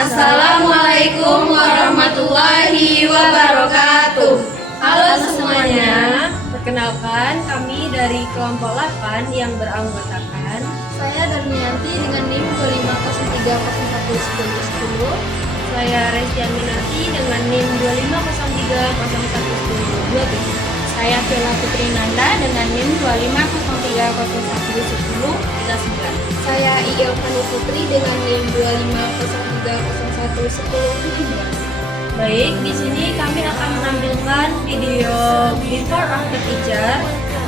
Assalamualaikum warahmatullahi wabarakatuh. Halo semuanya, perkenalkan kami dari kelompok 8 yang beranggotakan Saya Darmianti dengan NIM 2503011010. saya Resti Aminati dengan NIM 2503011027. Saya Vela Putri Nanda dengan NIM 2503011039. Saya Ielvani Putri dengan NIM 2503011017. Baik, di sini kami akan menampilkan video before after teacher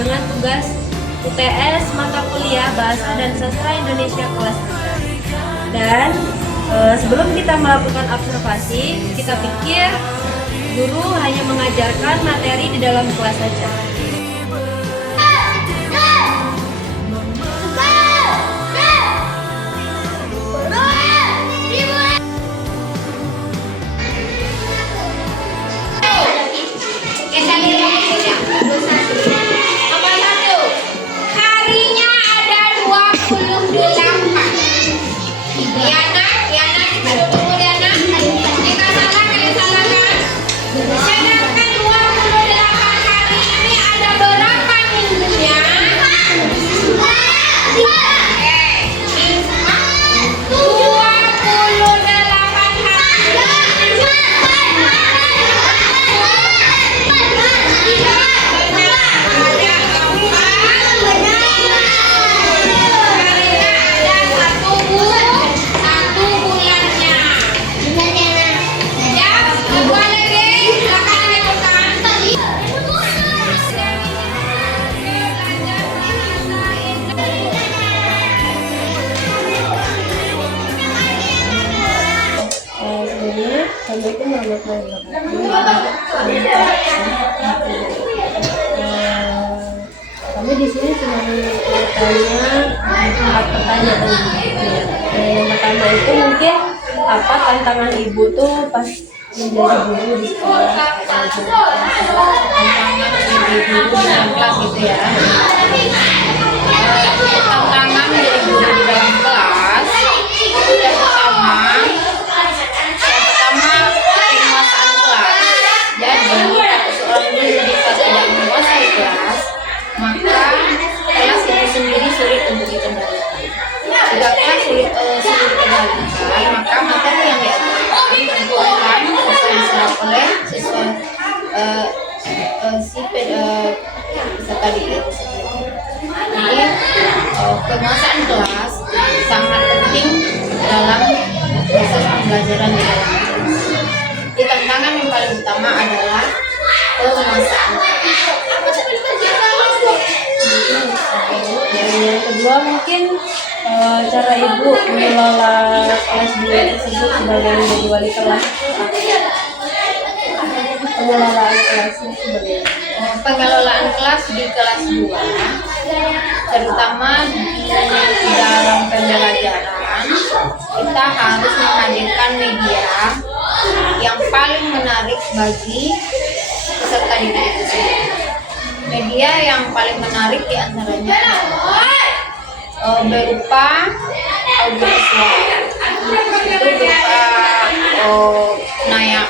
dengan tugas UTS mata kuliah Bahasa dan Sastra Indonesia kelas 3. Dan sebelum kita melakukan observasi, kita pikir guru hanya mengajarkan materi di dalam kelas saja. Harinya ada 28. Yana, tunggu Yana. Kita salah kan? Sedangkan 28 hari ini ada berapa minggunya? 28 Assalamualaikum warahmatullahi wabarakatuh. Kami di sini cuma bertanya 4 pertanyaan. Yang pertama itu mungkin apa tantangan ibu tuh pas menjadi guru di sekolah? tantangan menjadi guru dalam kelas gitu ya. Tantangan menjadi guru di dalam kelas yang pertama penguasaan kelas. Jadi kalau seorang guru jika tidak menguasai kelas, maka kelas itu sendiri sulit untuk dikendalikan. Jika kelas sulit dikendalikan, maka materi yang diajarkan tentu akan sesuai diserap oleh siswa peserta didik itu sendiri. Jadi penguasaan kelas sangat penting dalam proses pembelajaran di dalam kelas. Di tantangan yang paling utama adalah penguasaan kelas. Yang kedua mungkin cara ibu mengelola kelas 2 tersebut sebagai menjadi wali kelas itu apa? Pengelolaan kelasnya sebagai Pengelolaan kelas di kelas 2 terutama di dalam pembelajaran, kita harus menghadirkan media yang paling menarik bagi peserta didik itu sendiri. Media yang paling menarik diantaranya berupa audiovisual, itu berupa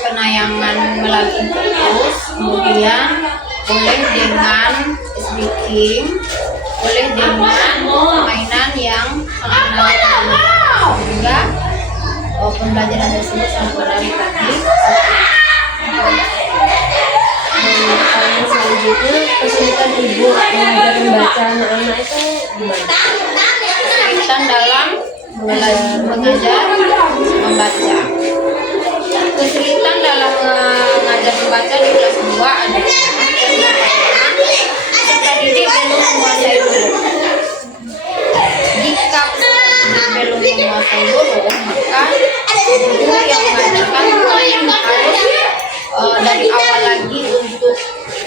penayangan melalui interview, kemudian boleh dengan speaking, boleh dengan permainan yang sangat menarik, sehingga pembelajaran tersebut sangat menarik bagi pertanyaan selanjutnya, kesulitan ibu mengajar membaca anak-anak itu gimana? kesulitan dalam mengajar membaca. Kesulitan dalam mengajar membaca di kelas 2 adalah peserta didik belum menguasai huruf. Jika belum menguasai huruf, maka guru yang mengajarkan harus dari awal lagi untuk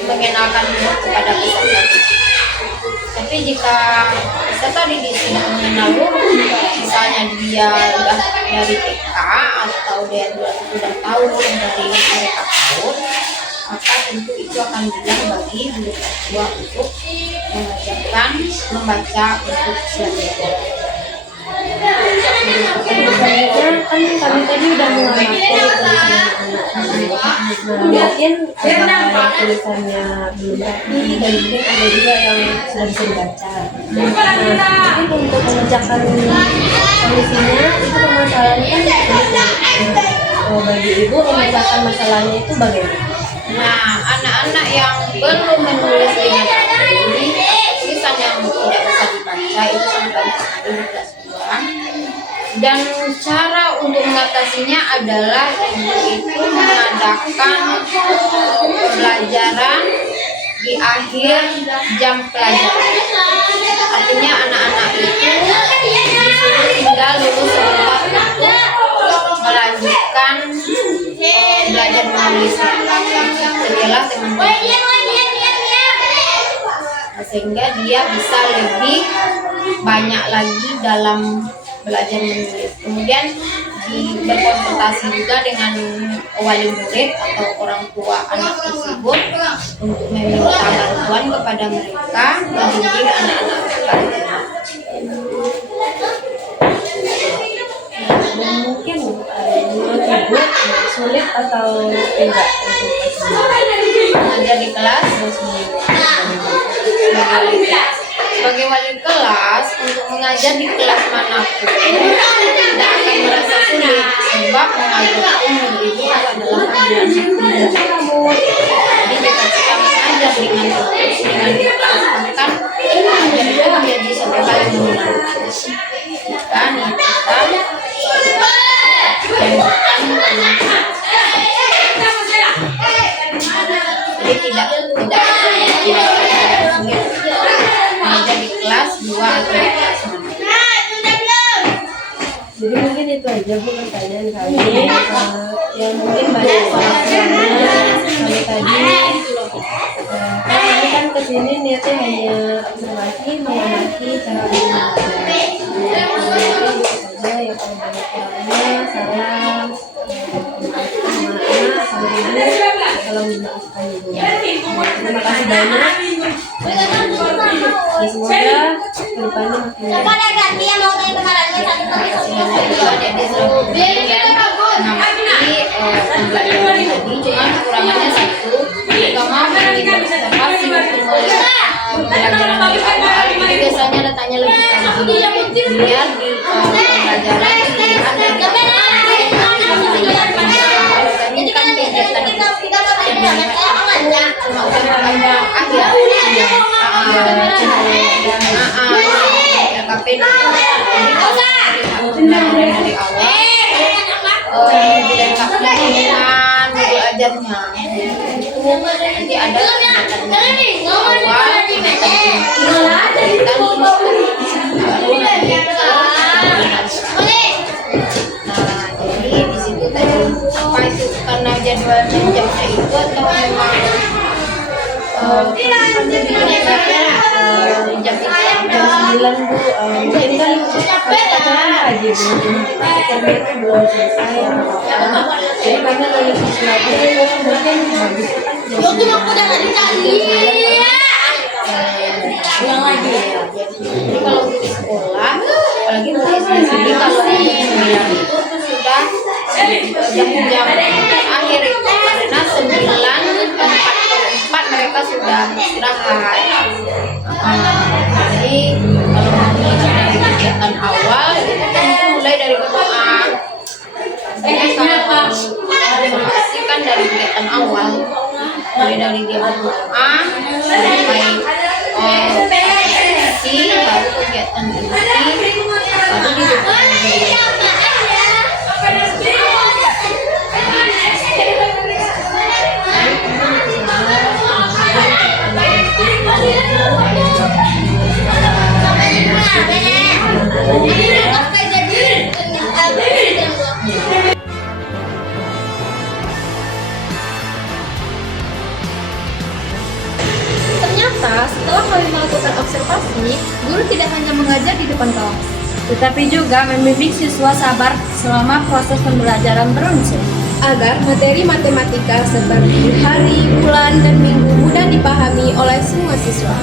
mengenalkan huruf kepada peserta didik. Tapi jika peserta didik sudah mengenal huruf, misalnya dia sudah dari TK atau dia sudah tahu huruf dari mereka PAUD, maka tentu itu akan mudah bagi guru kelas 2 untuk mengajarkan membaca untuk siswa. Selanjutnya kan kami tadi udah mengamati mungkin tulisannya belum rapi dan mungkin ada juga yang sudah bisa dibaca. Mungkin untuk mengerjakan solusinya itu permasalahannya bagi ibu memecahkan masalahnya itu bagaimana? Nah, anak-anak yang belum menulis dengan rapi, tulisan yang tidak bisa dibaca itu sangat banyak sekali di kelas 2. Dan cara untuk mengatasinya adalah ibu itu mengadakan pembelajaran di akhir jam pelajaran. Artinya anak-anak itu disuruh tinggal lulus sebentar untuk melanjutkan belajar menulisnya setelah sehingga dia bisa lebih banyak lagi dalam belajar menulis. Kemudian berkonsultasi juga dengan wali murid atau orang tua anak tersebut untuk meminta bantuan kepada mereka membimbing anak-anak mereka. Dan mungkin menurut ibu sulit atau tidak untuk mengajar di kelas sebagai wali kelas untuk mengajar di kelas manapun tidak akan merasa sulit sebab mengajar umum itu adalah pembelajaran kamu. Jadi jika kita mengajar dengan terus dengan diperhatikan mengajar itu menjadi satu hal yang menyenangkan. Jika niat kita jadi tidak mengajar di kelas 2 atau di kelas 1. jadi mungkin itu aja bu pertanyaan kami yang mungkin banyak soalnya kami tadi kami kan kesini niatnya hanya observasi mengamati cara belajar mungkin itu saja yang kalau banyak kurangnya salam maaf sama ibu salam dimaafkan ibu terima kasih banyak dan semoga kedepannya makin mengamati pembelajaran tadi cuma kekurangannya satu jika mau observasi pembelajaran dari awal ini biasanya letaknya lebih tinggi biar di pembelajaran ini kan kegiatan cuma udah akhir LKP jadi kalau pembelajaran dari awal dilengkapi dengan guru ajarnya nanti ada kegiatan awal kegiatan baru nanti jadi di situ tadi apa itu karena jadwalnya jamnya itu atau memang jam 9 bu mungkin kan pacaran lagi bu karena itu belum selesai jadi karena lagi sesuatu mungkin bagus kan ulang lagi jadi kalau di sekolah apalagi di sini kalau di 9 itu sudah jam akhir itu karena 9:44 mereka sudah istirahat. Jadi kalau mulai dari kegiatan awal itu kan mulai dari berdoa. Jadi kalau kan dari kegiatan awal mulai dari dia berdoa sampai baru kegiatan inti baru ditutup. Ternyata setelah kami melakukan observasi, guru tidak hanya mengajar di depan kelas, Tetapi juga membimbing siswa sabar selama proses pembelajaran berlangsung. agar materi matematika seperti hari, bulan, dan minggu mudah dipahami oleh semua siswa.